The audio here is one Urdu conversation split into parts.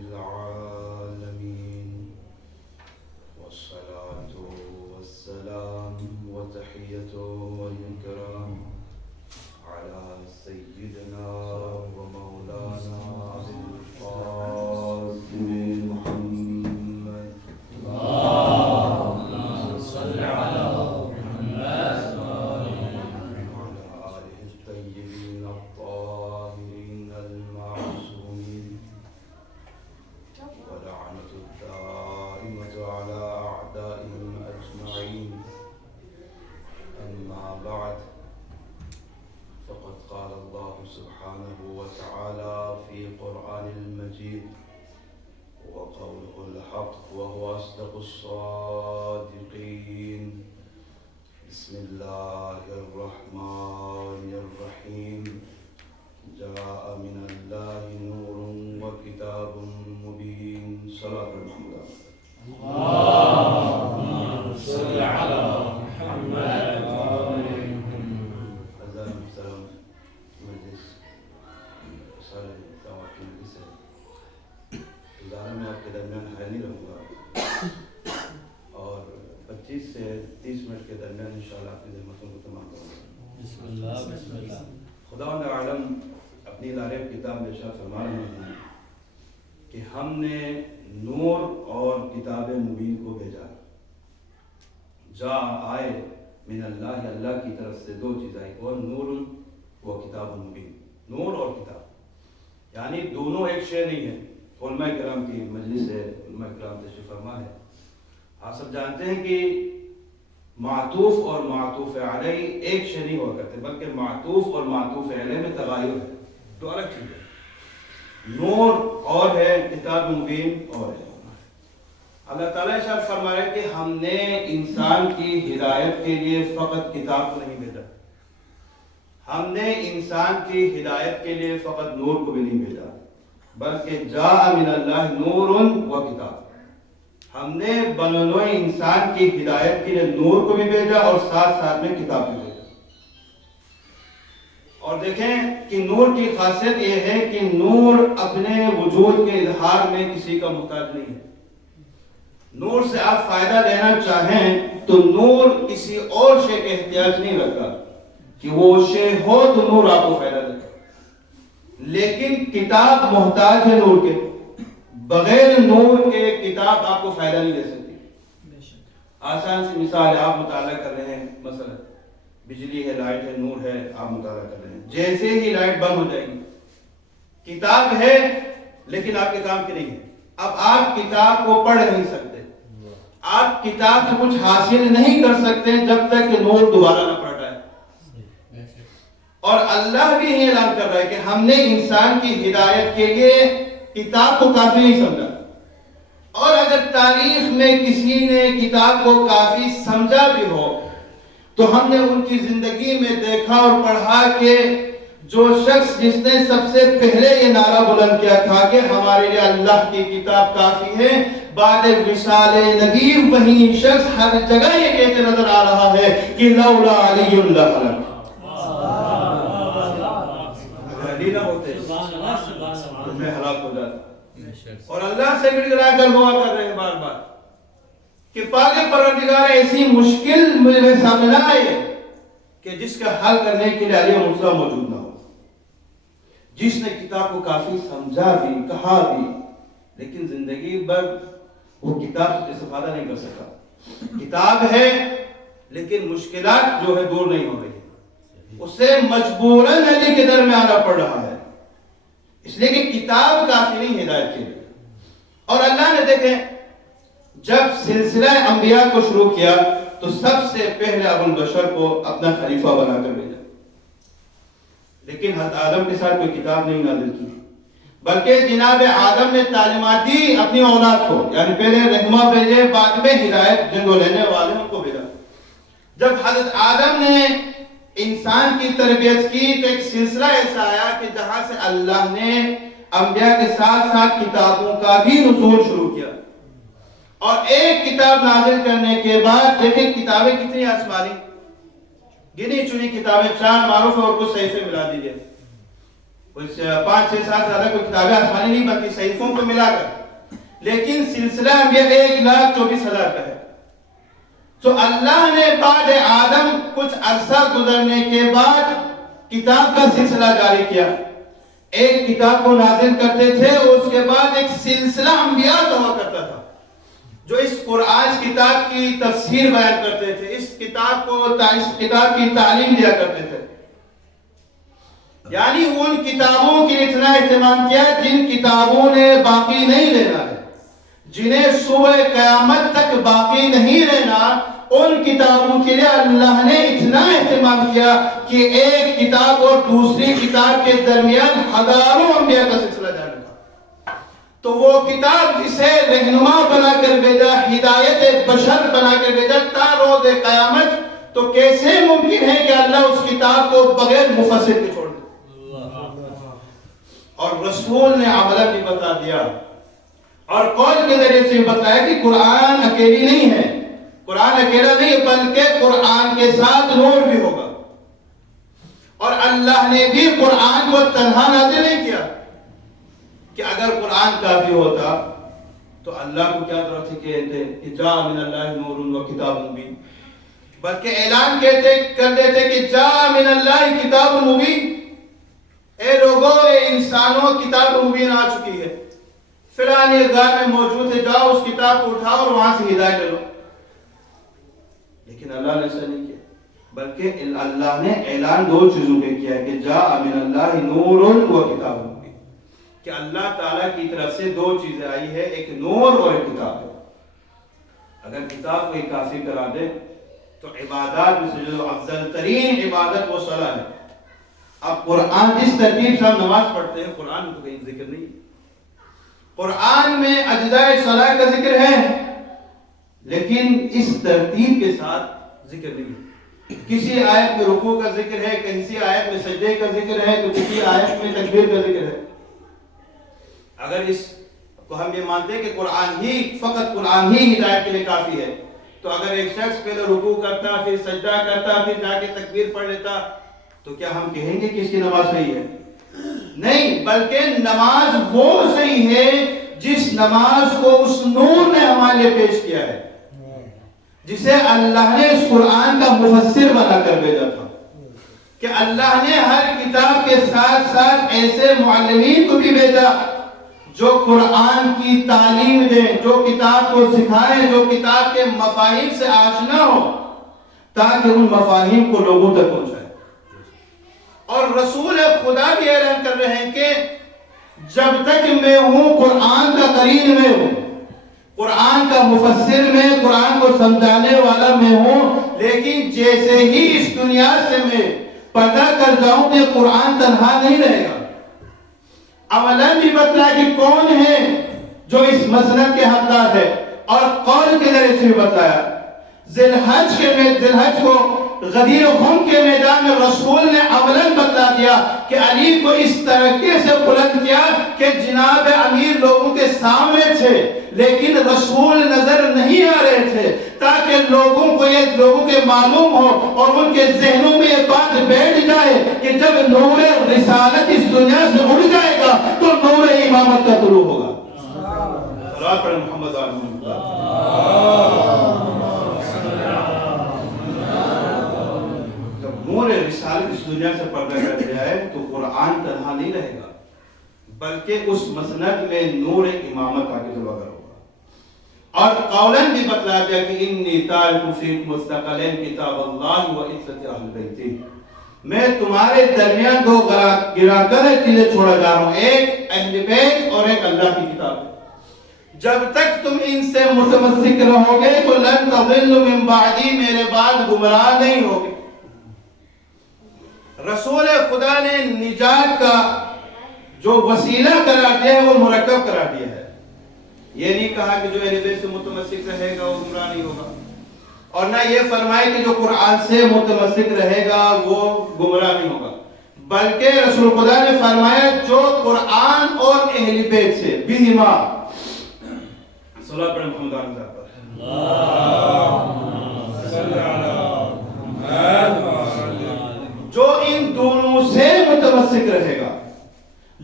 العالمين والصلاة والسلام وتحية والإكرام على سيدنا ومولانا أبي القاسم محمد اللهم صل على محمد وعلى آله الطيبين الطاهرين المعصومين ولعنة الدائمة على أعدائهم أجمعين. أما بعد، فقد قال الله سبحانه وتعالى في قرآن المجيد وقوله الحق وهو أصدق الصادقين. بسم الله الرحمن الرحيم. جاء من الله نور وكتاب مبين. صلاة محمد. اللهم صل على محمد. أزال محترم مجلس صالح تواقع مجلس ادارہ میں آپ کے درمیان حائل نہیں رہوں گا اور 25 سے 30 منٹ کے درمیان انشاءاللہ اپنی خدمتوں کو تمام کروں گا. بسم اللہ. خداوند عالم اپنی ادارے کتاب میں ارشاد فرما رہے ہیں کہ ہم نے نور اور کتاب مبین کو بھیجا. جا آئے من اللہ، اللہ کی طرف سے دو چیز آئی، اور نور و کتاب مبین. نور اور کتاب یعنی دونوں ایک شے نہیں ہے. علماء کرام کی مجلس ہے، علماء کرام تشریف فرما ہے. آپ سب جانتے ہیں کہ معطوف اور معطوف علیہ ایک شے نہیں ہوا کرتے، بلکہ معطوف اور معطوف علیہ میں تغایر ہے، تو الگ چیز ہے. نور اور ہے، کتاب مبین اور ہے. اللہ تعالیٰ ارشاد فرما رہے کہ ہم نے انسان کی ہدایت کے لیے فقط کتاب کو نہیں بھیجا، ہم نے انسان کی ہدایت کے لیے فقط نور کو بھی نہیں بھیجا، بلکہ جاء من اللہ نور و کتاب. ہم نے بنو انسان کی ہدایت کے لیے نور کو بھی بھیجا اور ساتھ ساتھ میں کتاب بھی بھیجا. اور دیکھیں کہ نور کی خاصیت یہ ہے کہ نور اپنے وجود کے اظہار میں کسی کا محتاج نہیں ہے. نور سے آپ فائدہ لینا چاہیں تو نور کسی اور شے کے احتیاج نہیں رکھتا کہ وہ شے ہو تو نور آپ کو فائدہ دے. لیکن کتاب محتاج ہے نور کے، بغیر نور کے کتاب آپ کو فائدہ نہیں دے سکتی. آسان سی مثال ہے، آپ مطالعہ کر رہے ہیں، مثلا بجلی ہے، لائٹ ہے، نور ہے، آپ مطالعہ کر رہے ہیں. جیسے ہی لائٹ بند ہو جائے گی، کتاب ہے لیکن آپ کے کام کی نہیں ہے. اب آپ کتاب کو پڑھ نہیں سکتے، آپ کتاب سے کچھ حاصل نہیں کر سکتے جب تک کہ نور دوبارہ نہ پڑھ جائے. اور اللہ بھی یہ اعلان کر رہا ہے کہ ہم نے انسان کی ہدایت کے لیے کتاب کو کافی نہیں سمجھا. اور اگر تاریخ میں کسی نے کتاب کو کافی سمجھا بھی ہو تو ہم نے ان کی زندگی میں دیکھا اور پڑھا کہ جو شخص جس نے سب سے پہلے یہ نعرہ بلند کیا تھا کہ ہمارے لیے اللہ کی کتاب کافی ہے، بعد وصال نبی وہی شخص ہر جگہ یہ کہتے نظر آ رہا ہے کہ لولا علی اللہ نہ ہوتے میں ہلاک ہو جاتا. اور اللہ سے گڑ گڑا کر دعا کر رہے ہیں بار بار کہ پاک پروردگار ایسی مشکل مجھے سامنے نہ آئے کہ جس کا حل کرنے کے لیے علی مسلم موجود نہ ہو. جس نے کتاب کو کافی سمجھا بھی، کہا بھی، لیکن زندگی بھر وہ کتاب سے استفادہ نہیں کر سکا. کتاب ہے لیکن مشکلات جو ہے دور نہیں ہو رہی، اسے مجبوراً علی کے در میں آنا پڑ رہا ہے، اس لیے کہ کتاب کافی نہیں ہدایت کے لیے. اور اللہ نے دیکھیں جب سلسلہ انبیاء کو شروع کیا تو سب سے پہلے ابو البشر کو اپنا خلیفہ بنا کر بھیجا. لیکن حضرت آدم کے ساتھ کوئی کتاب نہیں نازل کی، بلکہ جناب آدم نے تعلیمات دی اپنی اولاد کو، یعنی پہلے رحمہ بھیجے، بعد میں ہدایت جن کو لینے والے ان کو بھیجا. جب حضرت آدم نے انسان کی تربیت کی تو ایک سلسلہ ایسا آیا کہ جہاں سے اللہ نے انبیاء کے ساتھ ساتھ کتابوں کا بھی نزول شروع کیا. اور ایک کتاب نازل کرنے کے بعد دیکھیں کتابیں کتنی آسمانی، گنی چنی کتابیں، 4 معروف اور کچھ صحیفے ملا دیجئے. کچھ 5-6 سال زیادہ کوئی کتابیں آسمانی نہیں بنتی صحیفوں کو ملا کر، لیکن سلسلہ انبیاء 1,24,000 کا ہے. تو اللہ نے بعد آدم کچھ عرصہ گزرنے کے بعد کتاب کا سلسلہ جاری کیا. ایک کتاب کو نازل کرتے تھے اور اس کے بعد ایک سلسلہ انبیاء کا ہوا کرتا تھا جو اس قرآن اس کتاب کی تفسیر بیان کرتے تھے، اس کتاب کی تعلیم دیا کرتے تھے. یعنی ان کتابوں کی اتنا اہتمام کیا جن کتابوں نے باقی نہیں رہنا ہے، جنہیں صبح قیامت تک باقی نہیں رہنا، ان کتابوں کے لیے اللہ نے اتنا اہتمام کیا کہ ایک کتاب اور دوسری کتاب کے درمیان ہزاروں انبیاء کا سلسلہ جاری تھا. تو وہ کتاب جسے رہنما بنا کر بھیجا، ہدایت بشر بنا کر بھیجا تا روز قیامت، تو کیسے ممکن ہے کہ اللہ اس کتاب کو بغیر مفسر کے چھوڑ دے؟ اور رسول نے عملہ بھی بتا دیا اور قول کے ذریعے سے بتایا کہ قرآن اکیلی نہیں ہے، قرآن اکیلا نہیں بلکہ قرآن کے ساتھ نور بھی ہوگا. اور اللہ نے بھی قرآن کو تنہا نازل نہیں کیا کہ اگر قرآن کافی ہوتا تو اللہ کو کیا ضرورت ہے کہ جاء من اللہ نور و کتاب مبین، بلکہ اعلان کر دیتے کہ جاء من اللہ کتاب مبین. اے لوگوں، اے انسانوں، کتاب مبین آ چکی ہے، فلان یہ گھر میں موجود ہے، جاؤ اس کتاب کو اٹھاؤ اور وہاں سے ہدایت لے لو. لیکن اللہ نے ایسا نہیں کیا، بلکہ اللہ نے اعلان دو چیزوں پہ کیا ہے کہ جاء من اللہ نور و کتاب مبین، کہ اللہ تعالیٰ کی طرف سے دو چیزیں آئی ہے، ایک نور اور ایک کتاب ہے. اگر کتاب کو ایک کافی کرا دے تو عبادات میں سے جو افضل ترین عبادت وہ صلاۃ ہے. اب قرآن جس ترتیب سے ہم نماز پڑھتے ہیں، قرآن میں تو کہیں ذکر نہیں. قرآن میں اجزاء صلاۃ کا ذکر ہے لیکن اس ترتیب کے ساتھ ذکر نہیں ہے. کسی آیت میں رکوع کا ذکر ہے، کسی آیت میں سجدے کا ذکر ہے، تو کسی آیت میں تکبیر کا ذکر ہے. اگر اس کو ہم یہ مانتے ہیں کہ فقط قرآن ہی ہدایت کے لیے کافی ہے، تو اگر ایک شخص پہلے رکوع کرتا، پھر سجدہ کرتا، پھر جا کے تکبیر پڑھ لیتا، تو کیا ہم کہیں گے کہ اس کی نماز صحیح ہے؟ نہیں، بلکہ نماز وہ صحیح ہے جس نماز کو اس نور نے ہمارے لیے پیش کیا ہے، جسے اللہ نے اس قرآن کا مفسر بنا کر بھیجا تھا. کہ اللہ نے ہر کتاب کے ساتھ ساتھ ایسے معلمین کو بھی بھیجا جو قرآن کی تعلیم دیں، جو کتاب کو سکھائیں، جو کتاب کے مفاہیم سے آشنا ہو تاکہ ان مفاہیم کو لوگوں تک پہنچائے. اور رسول خدا بھی اعلان کر رہے ہیں کہ جب تک میں ہوں قرآن کا قرین میں ہوں، قرآن کا مفسر میں، قرآن کو سمجھانے والا میں ہوں، لیکن جیسے ہی اس دنیا سے میں پردہ کر جاؤں کہ قرآن تنہا نہیں رہے گا. عملاً بھی بتلایا کہ کون ہے جو اس مسند کے حقدار ہے، اور قول کے ذریعے سے بھی بتلایا. ذی الحج کو غدیر خم کے میدان میں رسول نے عملاً بتلا دیا کہ علی کو اس طریقے سے بلند کیا کہ جناب امیر لوگوں کے سامنے تھے لیکن رسول نظر نہیں آ رہے تھے، تاکہ لوگوں کے معلوم ہو اور ان کے ذہنوں میں یہ بات بیٹھ جائے کہ جب نور رسالت اس دنیا سے اڑ جائے گا تو نور امامت کا طلوع ہوگا. صلوات پڑھیں محمد نور رسالت اس دنیا سے پردہ کر جائے تو قرآن تنہا نہیں رہے گا، بلکہ اس مسند میں نور امامت آگے جلوہ گر ہوگا. اور قولاً بھی بتلا دیا کہ انی تارک فیکم مستقلین کتاب اللہ و عزت اہل بیتی، میں تمہارے درمیان دو گرا کر چیزیں چھوڑا جا رہا ہوں، ایک اہل بیت اور ایک اللہ کی کتاب ہے. جب تک تم ان سے متمسک رہو گے تو لن تضلوا من بعدی، میرے بعد گمراہ نہیں ہوگے. رسول خدا نے نجات کا جو وسیلہ قرار دیا ہے وہ مرکب قرار دیا ہے. یہ نہیں کہا کہ جو اہل بیت سے متمسک رہے گا وہ گمراہ نہیں ہوگا، اور نہ یہ فرمائے کہ جو قرآن سے متمسک رہے گا وہ گمراہ نہیں ہوگا، بلکہ رسول خدا نے فرمایا جو قرآن اور اہل بیت سے بہما صلوات پڑھیں محمد علیہ وسلم. جو ان دونوں سے متمسک رہے گا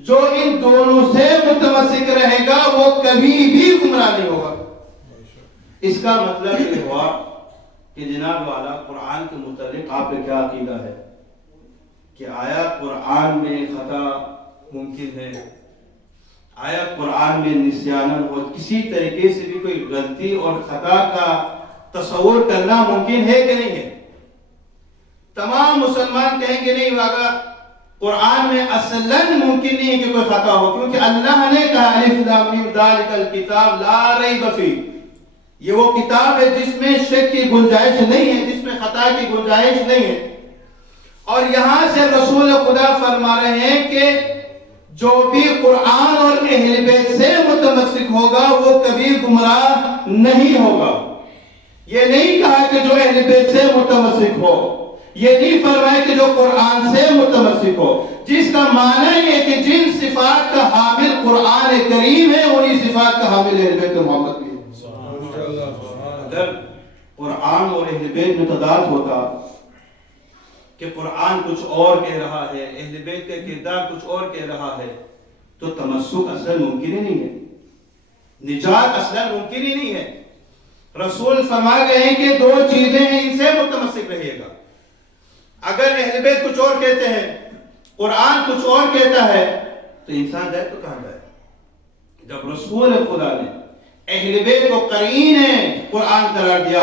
جو ان دونوں سے متمسک رہے گا وہ کبھی بھی گمراہ نہیں ہوگا۔ اس کا مطلب یہ ہوا کہ جناب والا قرآن کے متعلق آپ کا کیا عقیدہ ہے کہ آیا قرآن میں خطا ممکن ہے؟ آیا قرآن میں نسیاناً اور کسی طریقے سے بھی کوئی غلطی اور خطا کا تصور کرنا ممکن ہے کہ نہیں ہے؟ تمام مسلمان کہیں گے نہیں واقعا قرآن میں اصلاً ممکن نہیں ہے کہ کوئی خطا ہو، کیونکہ اللہ نے کہا الف لام میم ذالک الکتاب لا ریب فیہ، یہ وہ کتاب ہے جس میں شک کی گنجائش نہیں ہے، جس میں خطا کی گنجائش نہیں ہے۔ اور یہاں سے رسول خدا فرما رہے ہیں کہ جو بھی قرآن اور اہل بیت سے متمسک ہوگا وہ کبھی گمراہ نہیں ہوگا۔ یہ نہیں کہا کہ جو اہل بیت سے متمسک ہو، یہ نہیں فرمایا کہ جو قرآن سے متمسک ہو، جس کا معنی یہ کہ جن صفات کا حامل قرآن کریم ہے انہی صفات کا حامل اہل بیت محمد بھی ہے۔ اگر قرآن اور اہل بیت میں تضاد ہوتا کہ قرآن کچھ اور کہہ رہا ہے، اہل بیت کا کردار کچھ اور کہہ رہا ہے، تو تمسک اصلا ممکن ہی نہیں ہے، نجات اصلا ممکن ہی نہیں ہے۔ رسول فرما گئے ہیں کہ دو چیزیں ہیں ان سے متمسک رہیے گا۔ اگر اہل بیت کچھ اور کہتے ہیں، قرآن کچھ اور کہتا ہے، تو انسان جائے تو کہاں جائے؟ جب رسول خدا نے اہل بیت کو قرین قرآن قرار دیا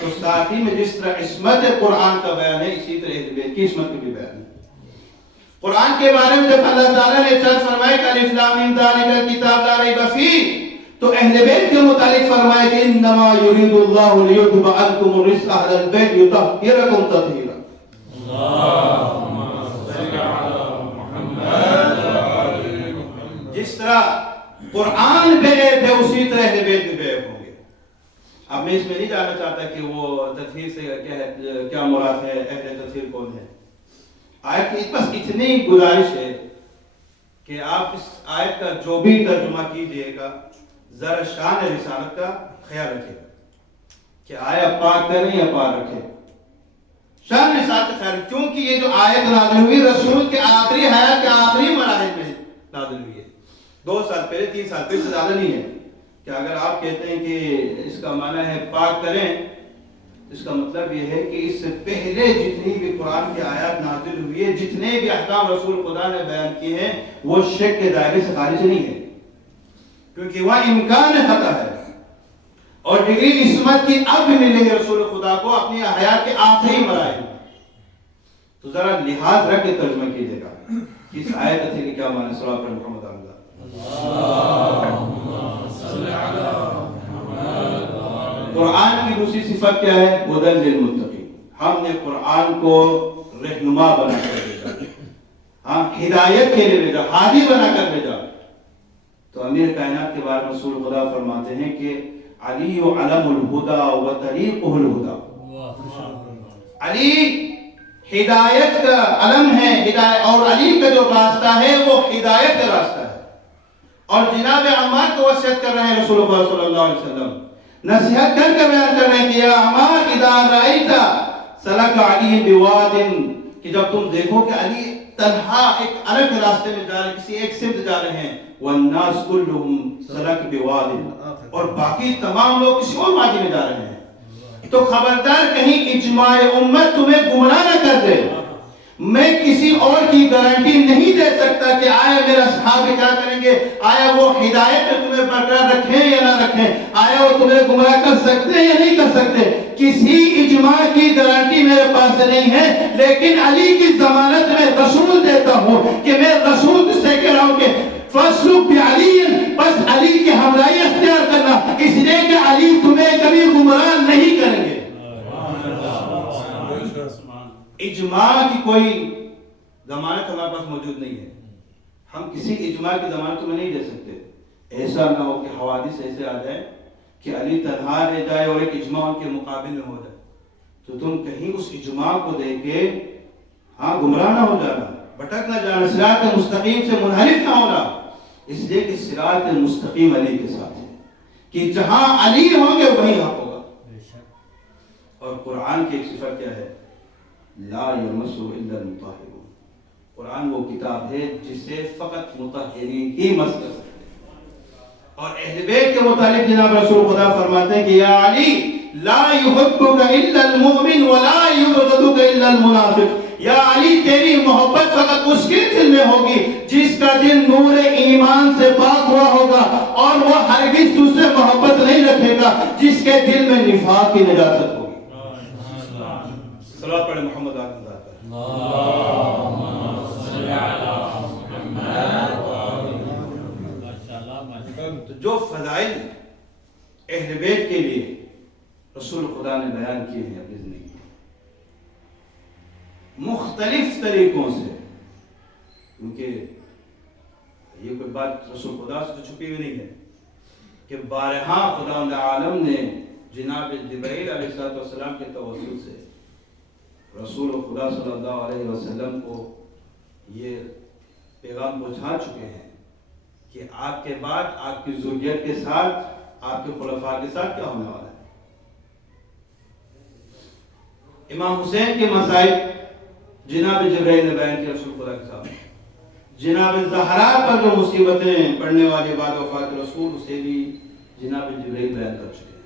تو ساتھی میں جس طرح عصمت قرآن کا بیان ہے اسی طرح اہل بیت کی عصمت کا بھی بیان ہے۔ قرآن کے بارے میں جب اللہ تعالیٰ نے ارشاد فرمایا کہ الف لام میم ذالک الکتاب لا ریب فیہ، تو اہل بیت کے متعلق فرمایا کہ انما یرید اللہ لیذھب عنکم الرجس اہل البیت یطہرکم تطہیرا۔ جس طرح قرآن بے عیب ہے اسی طرح اہل بیت بھی بے عیب ہوں گے۔ اب میں اس میں نہیں جاننا چاہتا کہ وہ تطہیر سے کیا مراد ہے، اہل تطہیر کون ہے۔ آیت کی بس اتنی گزارش ہے کہ آپ اس آیت کا جو بھی ترجمہ کیجئے گا ذرا شان رسالت کا خیال رکھے کہ آیا پاک کریں یا پاک رکھیں، شان رسالت کا خیال، کیونکہ یہ جو آیت نازل ہوئی رسول کے آخری حیات کے آخری مراحل میں نازل ہوئی ہے، 2 سال پہلے 3 سال پہلے سے زیادہ نہیں ہے۔ کہ اگر آپ کہتے ہیں کہ اس کا معنی ہے پاک کریں، اس کا مطلب یہ ہے کہ اس سے پہلے جتنی بھی قرآن کی آیات نازل ہوئی ہے، جتنے بھی احکام رسول خدا نے بیان کیے ہیں وہ شک کے دائرے سے خارج نہیں ہے، کیونکہ وہ امکان خطا ہے۔ اور ڈگری عصمت کی اب بھی ملے گی رسول خدا کو اپنی حیات کے آخری مراحل۔ تو ذرا لحاظ رکھ کے ترجمہ کیجیے گا کہ اس آیت کے کیا معنی۔ صلی اللہ علیہ محمد قرآن کی دوسری صفت کیا ہے؟ ہدی للمتقین۔ ہم نے قرآن کو رہنما بنا کر بھیجا، ہاں ہدایت کے لیے بھیجا، ہادی بنا کر بھیجا۔ تو امیر کائنات کے بارے میں رسول خدا فرماتے ہیں کہ علی علم الہدی و طریقہ الہدی۔ علی ہدایت کا علم ہے، اور علی کا جو راستہ ہے وہ ہدایت کا راستہ ہے۔ اور جناب عمار کو وصیت کر رہے ہیں رسول اللہ صلی اللہ علیہ وسلم، نصیحت کر کے بیان کر رہے ہیں کہ یا عمار اذا رأیت سلک علی بواد، کہ جب تم دیکھو کہ علی تنہا ایک الگ راستے میں جا رہے ہیں، کسی ایک سمت جا رہے ہیں، والناس کلہم سلک بواد، اور باقی تمام لوگ کسی اور وادی میں جا رہے ہیں، تو خبردار کہیں اجماع امت تمہیں گمراہ نہ کر دے۔ میں کسی اور کی گارنٹی نہیں دے سکتا کہ آیا میرا صحابہ کیا کریں گے، آیا وہ ہدایت میں تمہیں برقرار رکھیں یا نہ رکھیں، آیا وہ تمہیں گمراہ کر سکتے ہیں یا نہیں کر سکتے، کسی اجماع کی گارنٹی میرے پاس نہیں ہے، لیکن علی کی ضمانت میں رسول دیتا ہوں کہ میں رسول سے کہہ رہا ہوں کہ فَاسْلُكْ بِعَلِيٍّ، بس علی کی ہمراہی اختیار کرنا، اس لیے کہ علی تمہیں کبھی گمراہ نہیں کریں گے۔ اجماع کی کوئی ضمانت ہمارے پاس موجود نہیں ہے، ہم کسی اجماع کی ضمانت تمہیں نہیں دے سکتے۔ ایسا نہ ہو کہ حوادث ایسے آ جائیں کہ علی تنہا رہ جائے اور ایک اجماع ان کے مقابل میں ہو جائے، تو تم کہیں اس اجماع کو دے کے گمراہ نہ ہو جانا، بھٹک نہ جانا، صراط مستقیم سے منحرف نہ ہونا، اس لیے کہ صراط مستقیم علی کے ساتھ ہے، کہ جہاں علی ہوں گے وہیں حق ہوگا۔ اور قرآن کی ایک صفت کیا ہے؟ لا یمسہ الا المطہرون، قرآن وہ کتاب ہے جسے فقط مطہرین ہی مس کر سکتے ہیں. اور اہل بیت کے متعلق جناب رسول خدا فرماتے ہیں کہ یا علی لا يحبك الا المؤمن ولا يبغضك الا المنافق. یا علی تیری محبت فقط اس کے دل میں ہوگی جس کا دل نور ایمان سے پاک ہوا ہوگا, اور وہ ہرگز تجھ سے محبت نہیں رکھے گا جس کے دل میں نفاق کی نجاست ہوگی. صلوات پڑھیں محمد آقا ذات پر. اللہم صل علی محمد. تو جو فضائل اہل بیت کے لیے رسول خدا نے بیان کیے ہیں اپنی زندگی مختلف طریقوں سے, کیونکہ یہ کوئی بات رسول خدا سے تو چھپی ہوئی نہیں ہے کہ بارہا خداوند عالم نے جناب جبرائیل علیہ السلام کے توسط سے رسول خدا صلی اللہ علیہ وسلم کو یہ پیغام پہنچا چکے ہیں کہ آپ کے بعد آپ کی ذریت کے ساتھ, آپ کے خلفاء کے ساتھ کیا ہونے والا ہے. امام حسین کے مصائب جناب جبرائیل نے بیان کیا رسول خدا کے ساتھ. جناب زہرا پر جو مصیبتیں پڑنے والی بعد وفات رسول, اسے بھی جناب جبرائیل بیان کر چکے ہیں.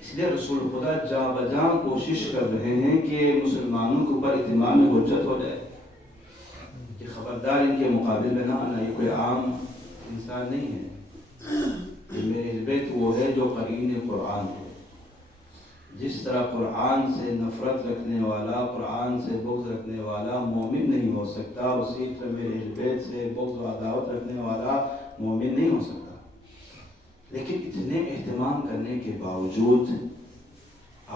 اس لیے رسول خدا جاں بجاں کوشش کر رہے ہیں کہ مسلمانوں کے اوپر اتمام حجت ہو جائے کہ خبردار ان کے مقابل میں نہ آنا. یہ کوئی عام انسان نہیں ہے, یہ میرے بیت وہ ہے جو قرین قرآن ہے. جس طرح قرآن سے نفرت رکھنے والا, قرآن سے بغض رکھنے والا مومن نہیں ہو سکتا, اسی طرح میرے بیت سے بغض و عداوت رکھنے والا مومن نہیں ہو سکتا. لیکن اتنے اہتمام کرنے کے باوجود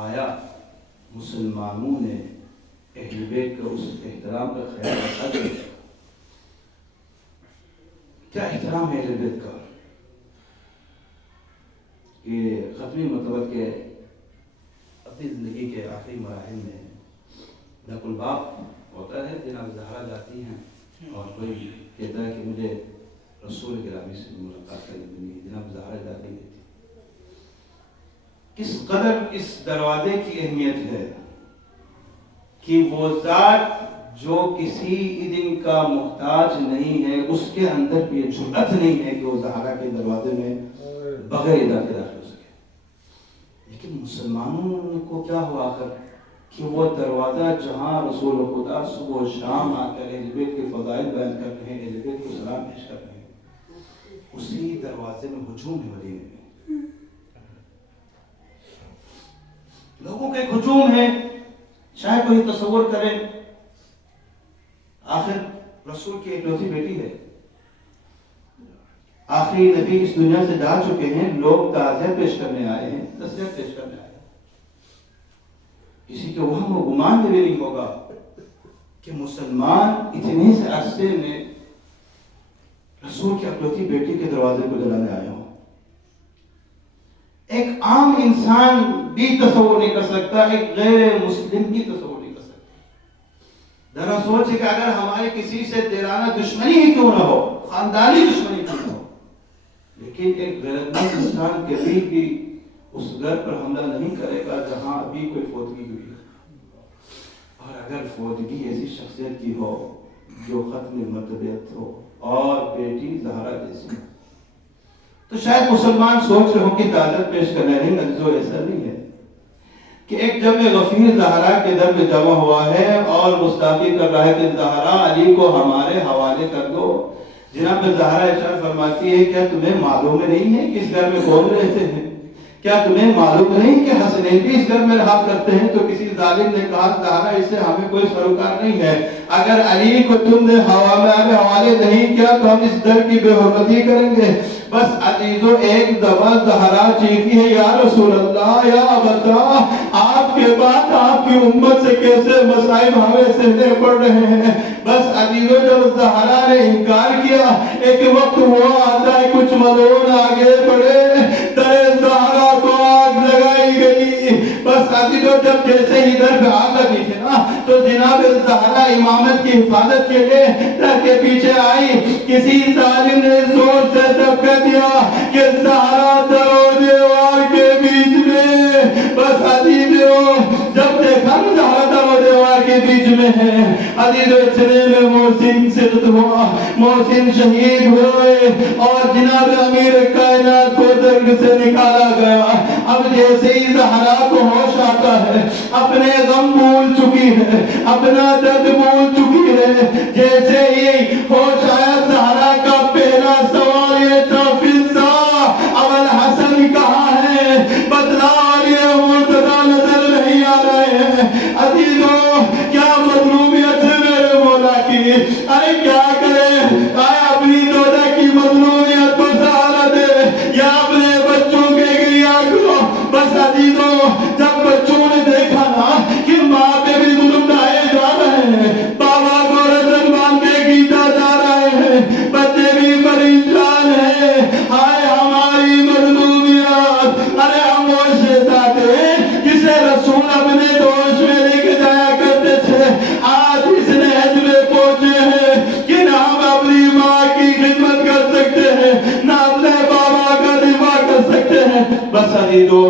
آیا مسلمانوں نے اہل بیت کا اس احترام کا خیال رکھا؟ کیا احترام ہے اہل بیت کا کہ ختمی مطلب کہ اپنی زندگی کے آخری مراحل میں نقل الباب ہوتا ہے, جناب زہرا جاتی ہیں اور کوئی کہتا ہے کہ مجھے رسول گرامی سے ملاقات کرنی ہے. جناب زہرا جاتی نہیں تھی. کس قدر اس دروازے کی اہمیت ہے کہ وہ ذات جو کسی دن کا محتاج نہیں ہے, اس کے اندر بھی جرأت نہیں ہے کہ وہ زہرا کے دروازے میں بغیر داخل ہو سکے. لیکن مسلمانوں کو کیا ہوا آخر کہ وہ دروازہ جہاں رسول خدا صبح و شام آ کر اہل بیت کے فضائل بیان کر رہے ہیں, اہل بیت کو سلام پیش کر رہے ہیں, اسی دروازے میں ہجوم ہے. مدینے میں لوگوں کا ایک ہجوم ہے. شاید کوئی تصور کرے, آخر رسول کی اکلوتی بیٹی ہے, آخری نبی اس دنیا سے جا چکے ہیں, لوگ تعزیت پیش کرنے آئے ہیں, تسلیت پیش کرنے آئے ہیں. کسی کے وہم و گمان میں بھی نہیں ہوگا کہ مسلمان اتنے سے عرصے میں رسول کی اکلوتی بیٹی کے دروازے کو جلانے آئے ہوں. ایک عام انسان بھی تصور نہیں کر سکتا, ایک غیر مسلم بھی تصور نہیں کر سکتا. ذرا سوچے کہ اگر ہمارے کسی سے دلانہ دشمنی ہی کیوں نہ ہو, خاندانی دشمنی کیوں نہ ہو, لیکن ایک غیرتمند انسان کبھی بھی اس گھر پر حملہ نہیں کرے گا جہاں ابھی کوئی فوتگی ہوئی ہے. اور اگر فوتگی ایسی شخصیت کی ہو جو ختم مرتبیت ہو اور بیٹی زہرا جیسی, تو شاید مسلمان سوچ رہے ہوں کہ تعزیت پیش کرنے رہیں. عزیزو ایسا نہیں ہے کہ ایک جمع غفیر زہرا کے در پہ جمع ہوا ہے اور گستاخی کر رہا ہے کہ زہرا علی کو ہمارے حوالے کر دو. جناب زہرا ارشاد فرماتی ہے, کیا تمہیں معلوم نہیں ہے کہ اس گھر میں کون رہتے ہیں؟ کیا تمہیں معلوم نہیں کہ حسنین بھی اس گھر میں رہا کرتے ہیں؟ تو کسی ظالم نے کہا, زہرا اس سے ہمیں کوئی سروکار نہیں ہے, اگر علی کو تم نے حوالے نہیں کیا تو ہم اس در کی بے حرمتی کریں گے. بس عزیزو ایک دفعہ زہرا چیخی ہے, یا رسول اللہ, یا بتا آپ کے بعد آپ کی امت سے کیسے مصائب ہمیں سہنے پڑ رہے ہیں. بس عزیزو جب زہرا نے انکار کیا, ایک وقت وہ آتا ہے کچھ ملعون آگے بڑھے, در زہرا کو آگ لگائی گئی. بس عزیزو جب جیسے ہی در پہ آگ لگی تھی نا, تو جناب زہرا امامت کی حفاظت کے لیے در کے پیچھے آئی. کسی ظالم نے زور سے دھکا دیا کہ زہرا در و دیوار کے بیچ میں. بس عزیزو جب دیکھا نا زہرا در و دیوار کے بیچ میں ہے, عزیزو اتنے میں محسن صدق ہوا، محسن شہید ہوئے اور جناب امیر کائنات کو درگ سے نکالا گیا۔ اب جیسے ہی زہرا کو ہوش آتا ہے، اپنے غم بھول چکی ہے، اپنا درد بھول چکی ہے، جیسے ہی ہوش آیا زہرا کا پہلا سوال یہ تھا فضا ابوالحسن کہاں ہے؟ بدلا اور یہ مرتضی نظر نہیں آ رہے ہیں۔ عزیزو کیا مظلومیت ہے میرے مولا کی، ارے کیا کرے، اپنی دودہ کی مظلومیت کو سہارا دے یا اپنے بچوں کے گریا کو۔ بس عزیزو جب بچوں نے دیکھا نا کہ ماں پہ بھی ظلم ڈھائے جا رہے ہیں، بابا کو رزق باندھے کیتا جا رہے ہیں، بچے بھی پریشان ہیں، ہائے ہماری مظلومیت۔ ارے ہم وہ شہزادے ہیں جسے رسول اپنے دوش میں لے کے جایا کرتے تھے، آج اس نہج میں پہنچے ہیں کہ نہ ہم اپنی ماں کی خدمت کر سکتے ہیں، نہ اپنے بابا کا دفاع کر سکتے ہیں۔ بس عزیزو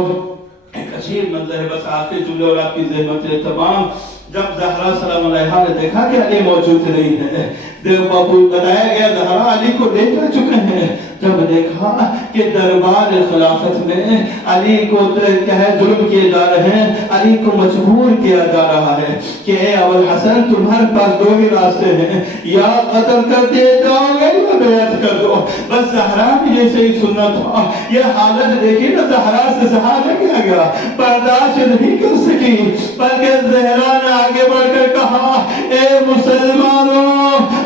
ایک عجیب منظر ہے، بس آپ کے جملے اور آپ کی زحمت تمام۔ جب زہرا سلام علیہا نے دیکھا کہ علی موجود نہیں ہے، بتایا گیا زہرا علی کو لے جا چکے ہیں، جب دیکھا کہ دربار خلافت میں علی کو کیا ہے ظلم کیے جا رہے ہیں، علی کو مجبور کیا جا رہا ہے کہ اے ابوالحسن تمہارے پاس دو ہی راستے ہیں، یا قتل کر دیے جاؤ گے یا بیعت کر دو۔ بس زہرا بھی جیسے ہی سننا تھا، یہ حالت دیکھی نا زہرا سے زہرا کیا گیا، برداشت نہیں کر سکی، بلکہ زہرا نے آگے بڑھ کر کہا اے مسلمانوں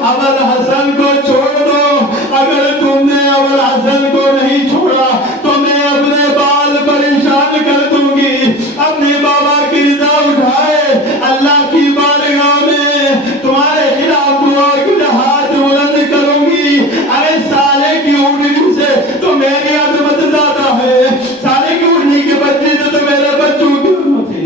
ابوالحسن کو چھوڑ دو، اگر تم نے ابوالحسن کو نہیں چھوڑا تو میں اپنے بال پریشان کر دوں گی۔ اپنے بابا کی رضا اٹھائے اللہ کی بارگاہ میں تمہارے خلاف دعا کے ہاتھ بلند کروں گی۔ ارے سالے کی اونٹنی سے تو میری عظمت زیادہ ہے، سالے کی اونٹنی کے بچے سے تو میرے بچوں کی عظمت ہے۔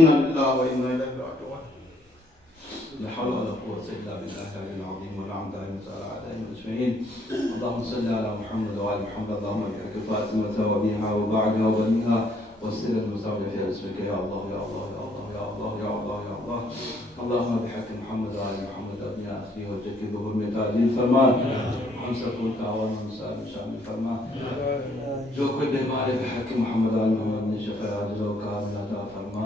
اللهم صل على محمد وعلى محمد اللهم بحق فاطمة وبها وبعدها وبنيها والسر المساوي في اسمك يا الله يا الله يا الله يا الله يا الله يا الله اللهم بحق محمد وعلى محمد ابن اخي وجدك بحرمة تعليل فرمان ہم سب کو تعاون مساعد شامل فرما۔ جو کوئی بیمار ہے بحق محمد وعلى محمد نے شفاء عاجلہ و کاملہ عطا فرما،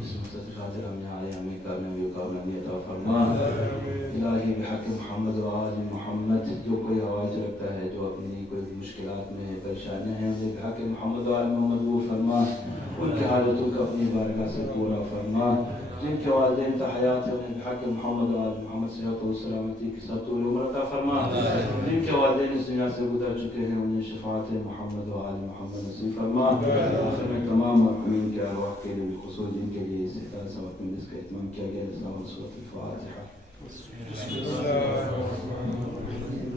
اس مستدر حاضر ہم نے آئے ہمیں کامیابی و کاملانی عطا فرما۔ الہی بحق محمد وعلى محمد جو کوئی آواز رکھتا ہے، جو اپنی کوئی مشکلات میں ہے، پریشانیاں ہیں، انہیں بحق محمد وعلى محمد وہ فرما، ان کی حاجتوں کو اپنی بارگاہ سے پورا فرما۔ جن کے والدین کا حیات ہے انہیں بحق محمد وعلى محمد صحت و سلامتی کے ساتھ طول عمر عطا فرما۔ جن کے والدین اس دنیا سے گزر چکے ہیں انہیں شفاعت محمد وعلى محمد نصیب فرما۔ آخر میں تمام مرحومین کے ارواح کے لیے خصوص جن کے لیے اس سبق میں اس کا اتمام کیا گیا، سورۃ الفاتحہ۔